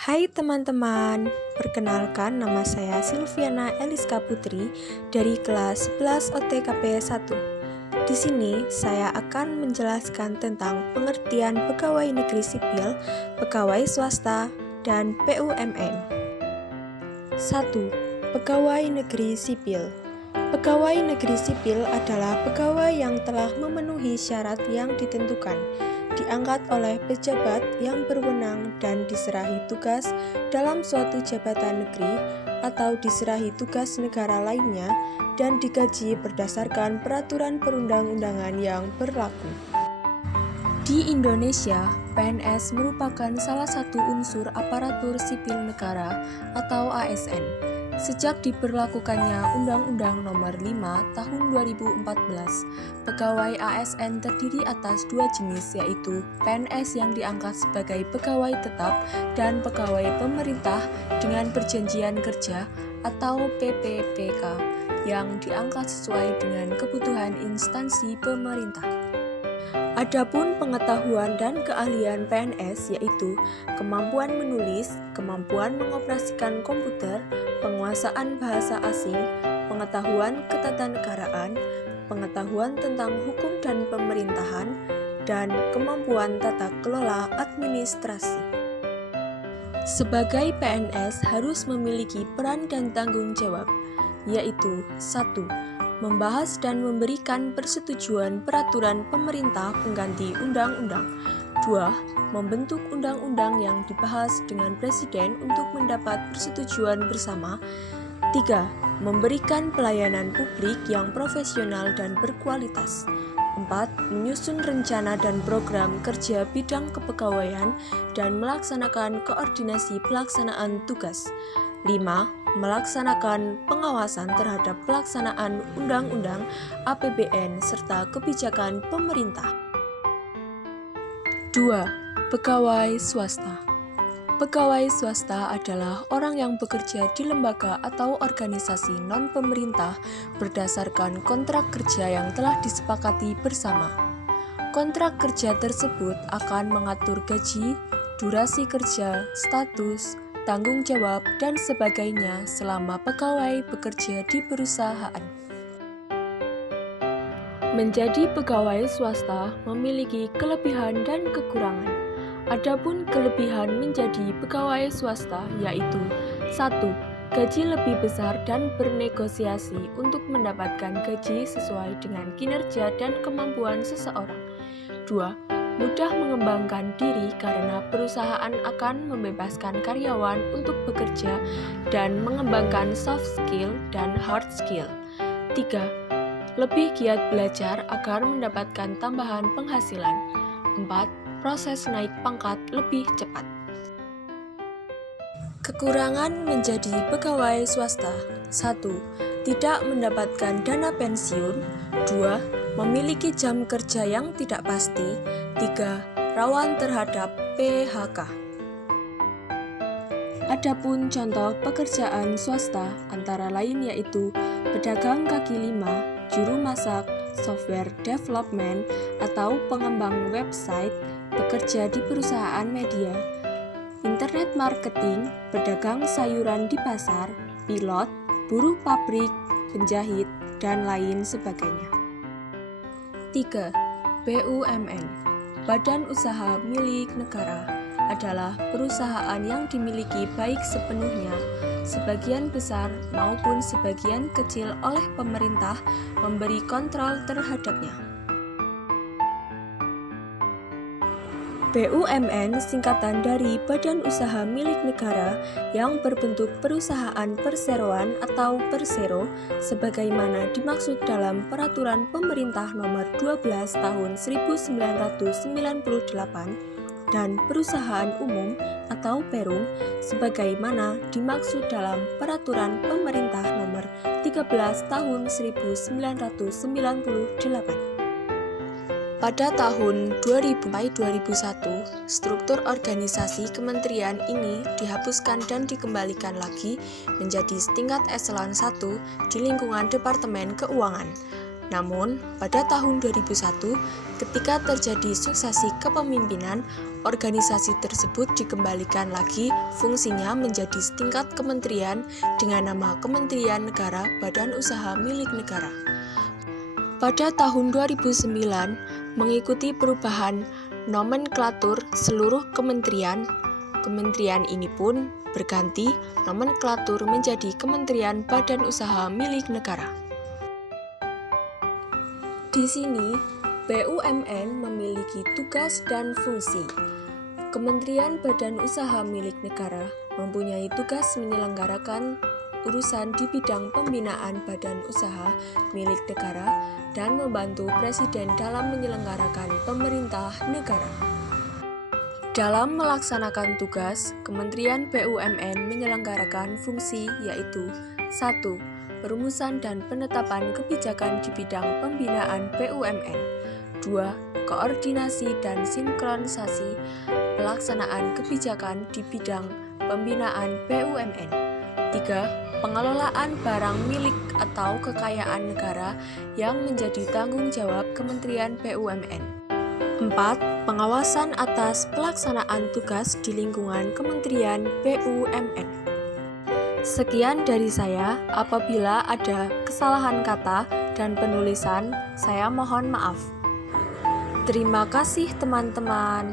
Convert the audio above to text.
Hai teman-teman, perkenalkan nama saya Silviana Eliska Putri dari kelas 11 OTKP 1. Di sini saya akan menjelaskan tentang pengertian pegawai negeri sipil, pegawai swasta, dan PUMN. 1. Pegawai negeri sipil. Pegawai negeri sipil adalah pegawai yang telah memenuhi syarat yang ditentukan, diangkat oleh pejabat yang berwenang dan diserahi tugas dalam suatu jabatan negeri atau diserahi tugas negara lainnya dan digaji berdasarkan peraturan perundang-undangan yang berlaku. Di Indonesia, PNS merupakan salah satu unsur aparatur sipil negara atau ASN. Sejak diberlakukannya Undang-Undang Nomor 5 Tahun 2014, pegawai ASN terdiri atas dua jenis, yaitu PNS yang diangkat sebagai pegawai tetap dan pegawai pemerintah dengan perjanjian kerja atau PPPK yang diangkat sesuai dengan kebutuhan instansi pemerintah. Adapun pengetahuan dan keahlian PNS yaitu kemampuan menulis, kemampuan mengoperasikan komputer, penguasaan bahasa asing, pengetahuan ketatanegaraan, pengetahuan tentang hukum dan pemerintahan, dan kemampuan tata kelola administrasi. Sebagai PNS harus memiliki peran dan tanggung jawab, yaitu 1. Membahas dan memberikan persetujuan peraturan pemerintah pengganti undang-undang. 2. Membentuk undang-undang yang dibahas dengan presiden untuk mendapat persetujuan bersama. 3. Memberikan pelayanan publik yang profesional dan berkualitas. 4. Menyusun rencana dan program kerja bidang kepegawaian dan melaksanakan koordinasi pelaksanaan tugas. 5. Melaksanakan pengawasan terhadap pelaksanaan undang-undang, APBN, serta kebijakan pemerintah. 2. Pegawai swasta. Pegawai swasta adalah orang yang bekerja di lembaga atau organisasi non-pemerintah berdasarkan kontrak kerja yang telah disepakati bersama. Kontrak kerja tersebut akan mengatur gaji, durasi kerja, status, tanggung jawab, dan sebagainya selama pegawai bekerja di perusahaan. Menjadi pegawai swasta memiliki kelebihan dan kekurangan. Adapun kelebihan menjadi pegawai swasta yaitu 1. Gaji lebih besar dan bernegosiasi untuk mendapatkan gaji sesuai dengan kinerja dan kemampuan seseorang. 2. Mudah mengembangkan diri karena perusahaan akan membebaskan karyawan untuk bekerja dan mengembangkan soft skill dan hard skill. 3. Lebih giat belajar agar mendapatkan tambahan penghasilan. 4. Proses naik pangkat lebih cepat. Kekurangan menjadi pegawai swasta. 1. Tidak mendapatkan dana pensiun. 2. Memiliki jam kerja yang tidak pasti. 3. Rawan terhadap PHK. Adapun contoh pekerjaan swasta antara lain yaitu pedagang kaki lima, juru masak, software development atau pengembang website, bekerja di perusahaan media, internet marketing, pedagang sayuran di pasar, pilot, buruh pabrik, penjahit, dan lain sebagainya. 3. BUMN, Badan Usaha Milik Negara, adalah perusahaan yang dimiliki baik sepenuhnya, sebagian besar maupun sebagian kecil oleh pemerintah memberi kontrol terhadapnya. BUMN singkatan dari Badan Usaha Milik Negara yang berbentuk perusahaan perseroan atau persero sebagaimana dimaksud dalam Peraturan Pemerintah Nomor 12 Tahun 1998 dan perusahaan umum atau perum sebagaimana dimaksud dalam Peraturan Pemerintah Nomor 13 Tahun 1998. Pada tahun 2000-2001, struktur organisasi kementerian ini dihapuskan dan dikembalikan lagi menjadi setingkat eselon 1 di lingkungan Departemen Keuangan. Namun, pada tahun 2001, ketika terjadi suksesi kepemimpinan, organisasi tersebut dikembalikan lagi fungsinya menjadi setingkat kementerian dengan nama Kementerian Negara Badan Usaha Milik Negara. Pada tahun 2009, mengikuti perubahan nomenklatur seluruh kementerian ini pun berganti nomenklatur menjadi Kementerian Badan Usaha Milik Negara. Di sini, BUMN memiliki tugas dan fungsi. Kementerian Badan Usaha Milik Negara mempunyai tugas menyelenggarakan urusan di bidang pembinaan badan usaha milik negara dan membantu Presiden dalam menyelenggarakan pemerintah negara. Dalam melaksanakan tugas, Kementerian BUMN menyelenggarakan fungsi yaitu 1. Perumusan dan penetapan kebijakan di bidang pembinaan BUMN. 2. Koordinasi dan sinkronisasi pelaksanaan kebijakan di bidang pembinaan BUMN. 3. Pengelolaan barang milik atau kekayaan negara yang menjadi tanggung jawab Kementerian BUMN. 4. Pengawasan atas pelaksanaan tugas di lingkungan Kementerian BUMN. Sekian dari saya, apabila ada kesalahan kata dan penulisan, saya mohon maaf. Terima kasih teman-teman.